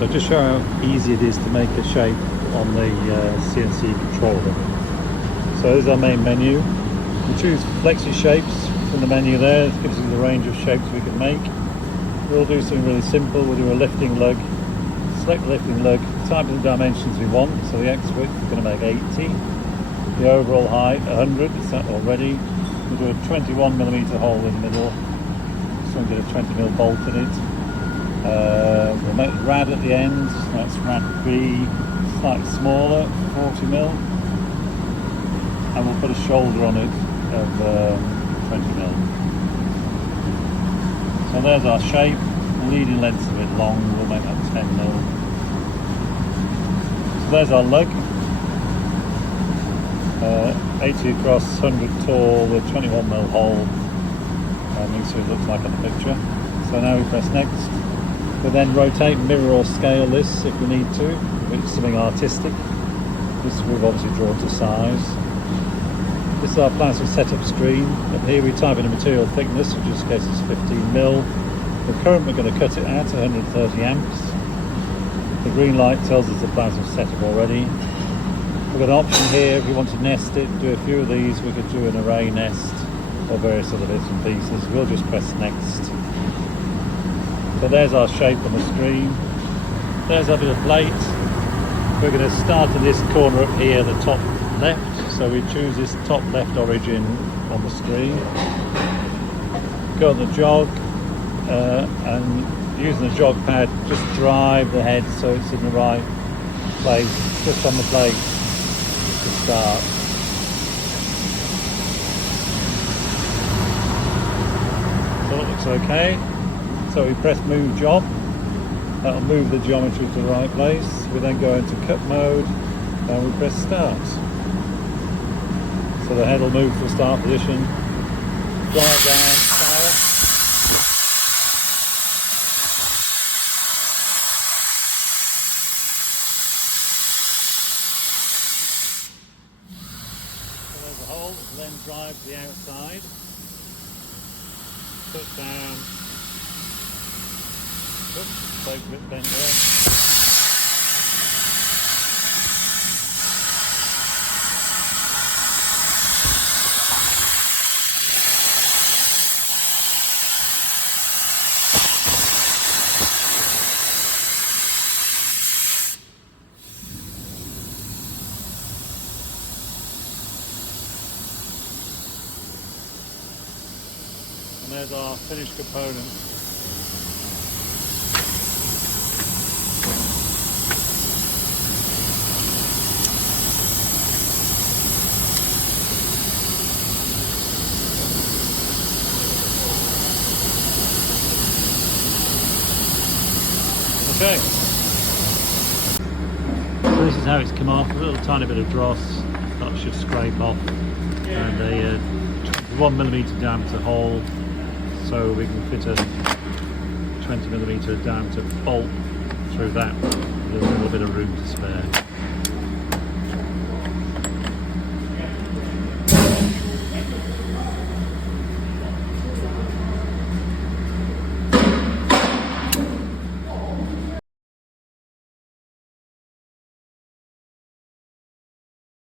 So just show how easy it is to make a shape on the CNC controller. So there's our main menu. We choose Flexi Shapes from the menu there. It gives you the range of shapes we can make. We'll do something really simple. We'll do a lifting lug. Select the lifting lug, type in the dimensions we want. So the X width we're going to make 80. The overall height 100, it's set already. We'll do a 21mm hole in the middle. So we'll get a 20mm bolt in it. We'll make the rad at the end. That's rad B, slightly smaller, 40mm. And we'll put a shoulder on it of 20mm. So there's our shape. The leading length's a bit long, we'll make that 10mm. So there's our lug. 80 across, 100 tall with 21mm hole. Makes it looks like on the picture. So now we press next. We'll then rotate, mirror or scale this if we need to, if it's something artistic. This we've obviously drawn to size. This is our plasma setup screen. Up here we type in a material thickness, which in this case is 15mm. The current we're going to cut it at 130 amps. The green light tells us the plasma setup already. We've got an option here if we want to nest it, do a few of these. We could do an array nest or various other bits and pieces. We'll just press next. So there's our shape on the screen. There's our bit of plate. We're going to start in this corner up here, the top left. So we choose this top left origin on the screen. Go on the jog and using the jog pad, just drive the head so it's in the right place, just on the plate to start. So it looks okay. So we press move job, that'll move the geometry to the right place. We then go into cut mode and we press start. So the head will move to the start position, drive down, fire. So there's a hole, then drive to the outside, put down. Oops, plate a bit bent there. And there's our finished component. Okay, so this is how it's come off. A little tiny bit of dross that should scrape off, and a 1mm diameter hole, so we can fit a 20mm diameter bolt through that with a little bit of room to spare.